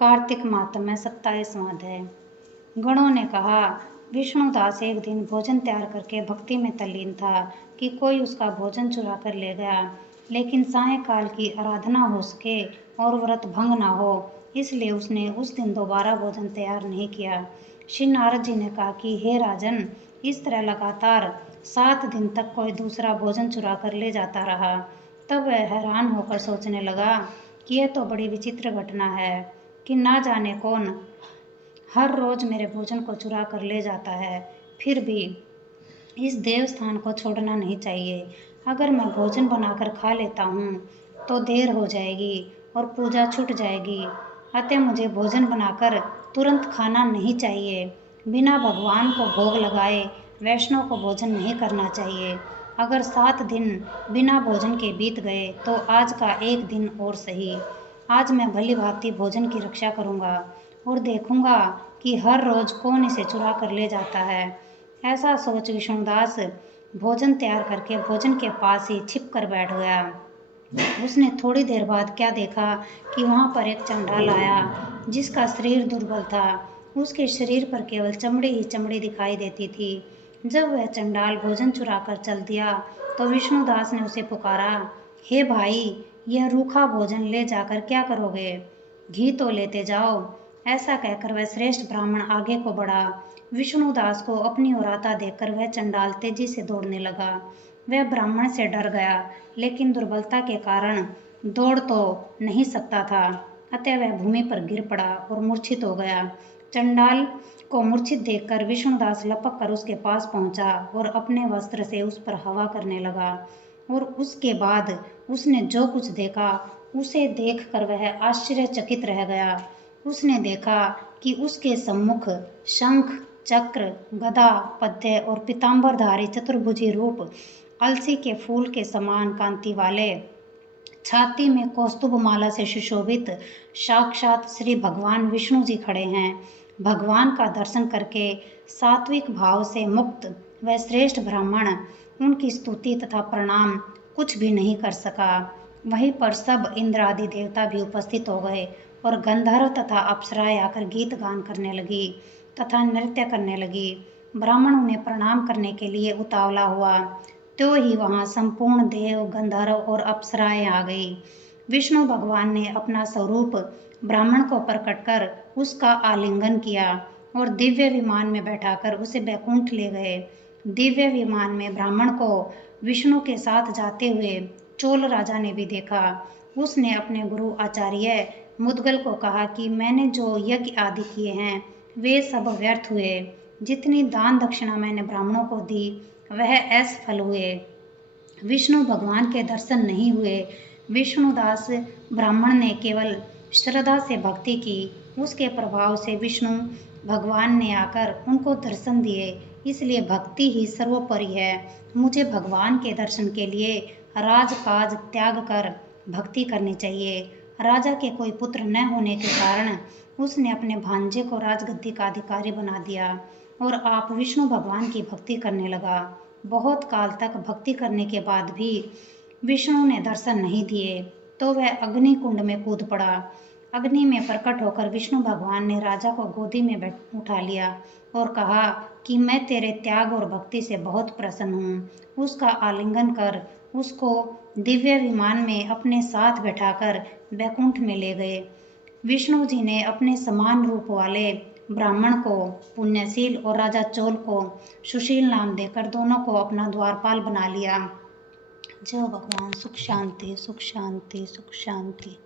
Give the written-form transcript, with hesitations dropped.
कार्तिक मातम 27वां अध्याय। गणों ने कहा, विष्णुदास एक दिन भोजन तैयार करके भक्ति में तल्लीन था कि कोई उसका भोजन चुरा कर ले गया, लेकिन सायंकाल की आराधना हो सके और व्रत भंग न हो, इसलिए उसने उस दिन दोबारा भोजन तैयार नहीं किया। श्री नारद जी ने कहा कि हे राजन, इस तरह लगातार 7 दिन तक कोई दूसरा भोजन चुरा कर ले जाता रहा। तब वह हैरान होकर सोचने लगा कि यह तो बड़ी विचित्र घटना है कि ना जाने कौन हर रोज मेरे भोजन को चुरा कर ले जाता है। फिर भी इस देवस्थान को छोड़ना नहीं चाहिए। अगर मैं भोजन बनाकर खा लेता हूँ तो देर हो जाएगी और पूजा छूट जाएगी। अतः मुझे भोजन बनाकर तुरंत खाना नहीं चाहिए। बिना भगवान को भोग लगाए वैष्णव को भोजन नहीं करना चाहिए। अगर 7 दिन बिना भोजन के बीत गए तो आज का एक दिन और सही। आज मैं भली भांति भोजन की रक्षा करूँगा और देखूँगा कि हर रोज कौन इसे चुरा कर ले जाता है। ऐसा सोच विष्णुदास भोजन तैयार करके भोजन के पास ही छिप कर बैठ गया। उसने थोड़ी देर बाद क्या देखा कि वहाँ पर एक चंडाल आया जिसका शरीर दुर्बल था। उसके शरीर पर केवल चमड़ी ही चमड़ी दिखाई देती थी। जब वह चंडाल भोजन चुरा कर चल दिया तो विष्णुदास ने उसे पुकारा, हे भाई, यह रूखा भोजन ले जाकर क्या करोगे? घी तो लेते जाओ। ऐसा कहकर वह श्रेष्ठ ब्राह्मण आगे को बढ़ा। विष्णुदास को अपनी ओर आता देखकर वह चंडाल तेजी से दौड़ने लगा। वह ब्राह्मण से डर गया, लेकिन दुर्बलता के कारण दौड़ तो नहीं सकता था। अतः वह भूमि पर गिर पड़ा और मूर्छित हो गया। चंडाल को मूर्छित देखकर विष्णुदास लपक कर उसके पास पहुंचा और अपने वस्त्र से उस पर हवा करने लगा। और उसके बाद उसने जो कुछ देखा उसे देखकर वह आश्चर्यचकित रह गया। उसने देखा कि उसके सम्मुख शंख, चक्र, गदा, पद्य और पीतांबरधारी चतुर्भुजी रूप अलसी के फूल के समान कांति वाले, छाती में कौस्तुभ माला से सुशोभित साक्षात श्री भगवान विष्णु जी खड़े हैं। भगवान का दर्शन करके सात्विक भाव से मुक्त वह श्रेष्ठ ब्राह्मण उनकी स्तुति तथा प्रणाम कुछ भी नहीं कर सका। वहीं पर सब इंद्र आदि देवता भी उपस्थित हो गए और गंधर्व तथा अप्सराएं आकर गीत गान करने लगी तथा नृत्य करने लगी। ब्राह्मण उन्हें प्रणाम करने के लिए उतावला हुआ तो ही वहां संपूर्ण देव, गंधर्व और अप्सराएं आ गई। विष्णु भगवान ने अपना स्वरूप ब्राह्मण को प्रकट कर उसका आलिंगन किया और दिव्य विमान में बैठाकर उसे बैकुंठ ले गए। दिव्य विमान में ब्राह्मण को विष्णु के साथ जाते हुए चोल राजा ने भी देखा। उसने अपने गुरु आचार्य मुद्गल को कहा कि मैंने जो यज्ञ आदि किए हैं वे सब व्यर्थ हुए। जितनी दान दक्षिणा मैंने ब्राह्मणों को दी वह असफल हुए। विष्णु भगवान के दर्शन नहीं हुए। विष्णुदास ब्राह्मण ने केवल श्रद्धा से भक्ति की। उसके प्रभाव से विष्णु भगवान ने आकर उनको दर्शन दिए। इसलिए भक्ति ही सर्वोपरि है। मुझे भगवान के दर्शन के लिए राजकाज त्याग कर भक्ति करनी चाहिए। राजा के कोई पुत्र न होने के कारण उसने अपने भांजे को राजगद्दी का अधिकारी बना दिया और आप विष्णु भगवान की भक्ति करने लगा। बहुत काल तक भक्ति करने के बाद भी विष्णु ने दर्शन नहीं दिए तो वह अग्नि कुंड में कूद पड़ा। अग्नि में प्रकट होकर विष्णु भगवान ने राजा को गोदी में उठा लिया और कहा कि मैं तेरे त्याग और भक्ति से बहुत प्रसन्न हूँ। उसका आलिंगन कर उसको दिव्य विमान में अपने साथ बैठाकर बैकुंठ में ले गए। विष्णु जी ने अपने समान रूप वाले ब्राह्मण को पुण्यशील और राजा चोल को सुशील नाम देकर दोनों को अपना द्वारपाल बना लिया। जय भगवान। सुख शांति, सुख शांति, सुख शांति।